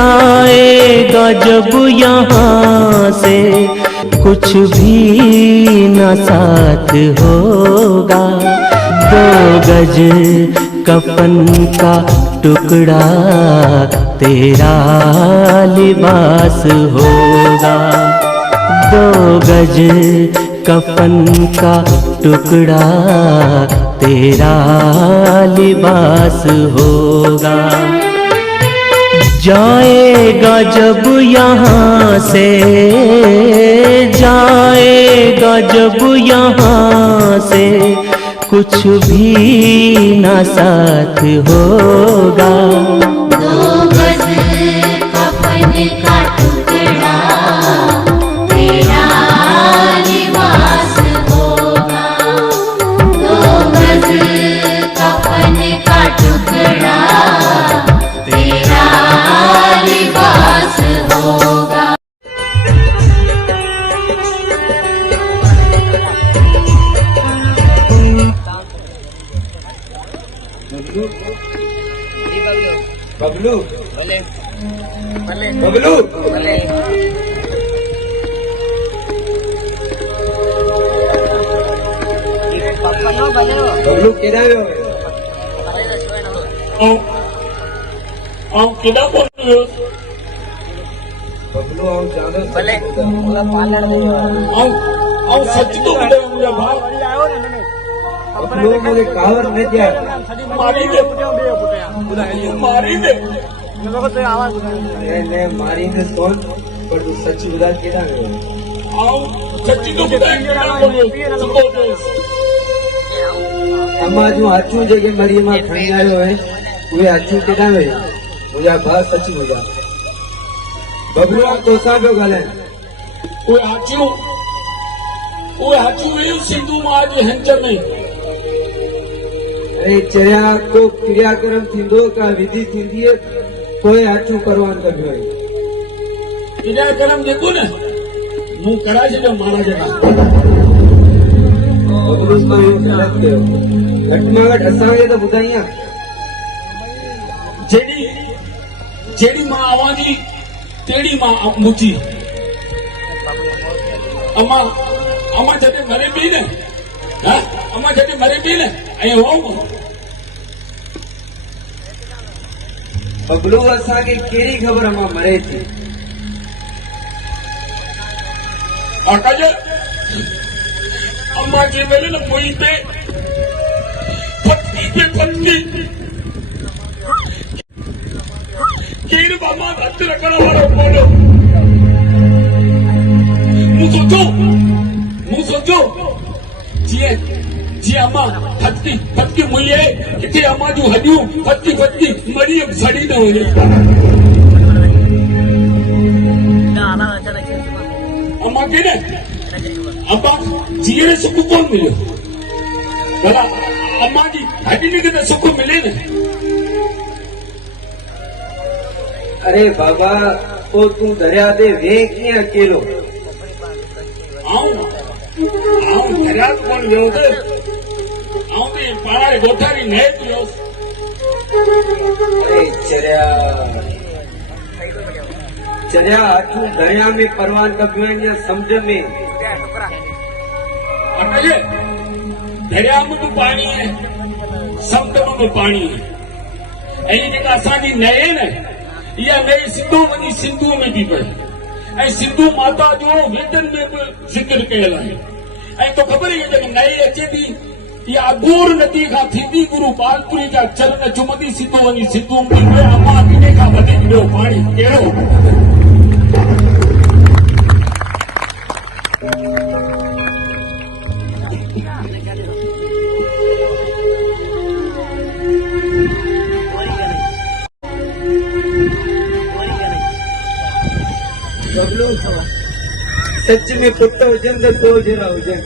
जाएगा जब यहाँ से कुछ भी न साथ होगा। 2 गज कफन का टुकड़ा तेरा लिबास होगा। 2 गज कफन का टुकड़ा तेरा लिबास होगा। जाएगा जब यहाँ से, जाएगा जब यहाँ से कुछ भी न साथ होगा। 2 गज कफन का टुकड़ा तेरा लिबास होगा। 2 गज कफन का टुकड़ा तेरा लिबास होगा। बबलू भले भले बबलू भले पापा नो भले बबलू केड़ा आयो केड़ा बोल रहे हो? बबलू हम जानो भले पूरा पार्लर आओ सच तो बोले मुझे भाई बबलू मुझे कावर नहीं दिया मारी दे मारी दे ने मारी ने सोन पर तू सच्ची बता केड़ा आयो आओ सच्ची तो बताए केड़ा बोलो अम्मा जो आचू जगह मरी मां खणी आयो है वे आचू केड़ा वे मुझे बात सच्ची हो जा। बबलू आ तो सा जो गले वो हाचू वे सिंधु मां जे हंचर में अरे चर्या को क्रियाक्रम थींदो का विधि थींदी है कोई आचू करवान करियो है। क्रियाक्रम जेको न मु करा छो मारा जना बबलू तो यो गलत कयो घट में घट असांखे तो ॿुधाईं जेड़ी जेड़ी मां आवाजी तेड़ी मां मुची अम्मा अम्मा जॾहिं मरे पई न अम्मा जॾहिं मरे पई न ऐं हो बबलू असांखे कहिड़ी ख़बर अम्मा मरे थी। आकाश अम्मा जे वेले न कोई पे पत्नी केर बाबा हथ रखण वारो कोन्हो। मूं सोचो जीअं अम्मा फटकी मुई आहे किथे अम्मा जूं हॾियूं फटकी मरी सड़ी न वञे। अम्मा खे न अम्मा जीअं सुख कोन मिलियो भला अम्मा जी हॾियुनि खे त सुख मिले न। अरे बाबा तो तू दरिया ते वे कीअं अकेलो आऊं दरिया कोन वियो आऊं ते पाड़े गोठारी न पियो। अरे चरिया अचू दरिया में परवान कबियो आहिनि या समुंड में अटले दरिया में भी पानी है समुंड में भी पानी है ऐं जेका असांजी नए न इहा नई सिंधु वञी सिंधु में बि पए ऐं सिंधु माता जो वेदन में बि ज़िक्र कयल आहे। ऐं तो ख़बर ई जेका नई अचे थी इहा अघूर नदी खां थींदी गुरु बालपुरी जा चरण चुमंदी सिंधु वञी सिंधु में पए। अम्मा इन खां वधीक ॿियो पाणी कहिड़ो। बबलू सच में पुट हुजनि त तो जहिड़ा हुजनि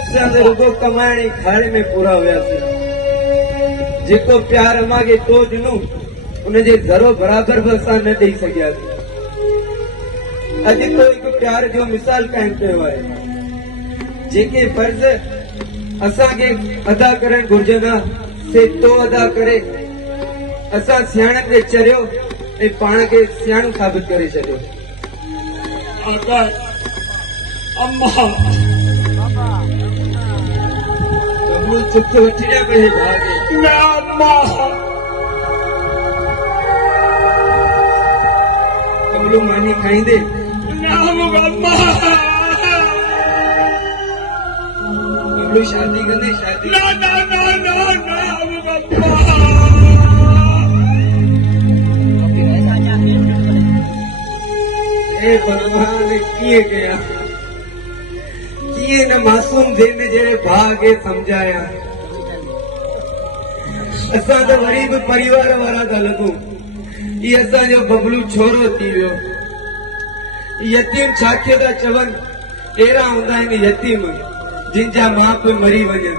असां त रुगो कमाइण जी खाणे में पूरा हुयासीं। जेको प्यार अम्मा खे तो ॾिनो उनजे ज़रो बराबरि बि असां न ॾेई सघियासीं। अॼु तो हिकु प्यार जो मिसाल काइमु कयो आहे। जेके फर्ज़ असांखे अदा करणु घुरिजनि हा से तो अदा करे असां सियाणनि ते चरियो એ પાણ કે સિયાણું સાબિત કરી શકે. अगर अम्मा બબલુ ચુપ વઠી રહ્યા પછી ભાગે. मैं अम्मा બબલુ માની ખાઈ દે. मैं अम्मा બબલુ શાદી કરે શાદી. ना ना ना ना ना अम्मा એ ભગવાન કીએ ગયા કીએ ને માસૂમ થઈને જયારે ભાગે સમજાયા. असां त वरी बि परिवार वारा था लॻूं. ई असांजो बबलू छोरो थी वियो. यतीम छाखे था चवनि. अहिड़ा हूंदा आहिनि यतीम जिन जा माउ पीउ मरी वञनि.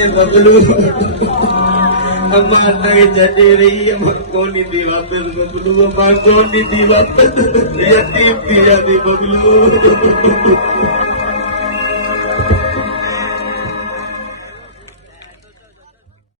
ए बबलू अम्मा असांखे छॾे रही. अम्मा कोन ईंदी वापसि. बबलू अम्मा कोन ईंदी वापसि. यतीम थी वियासीं बबलू.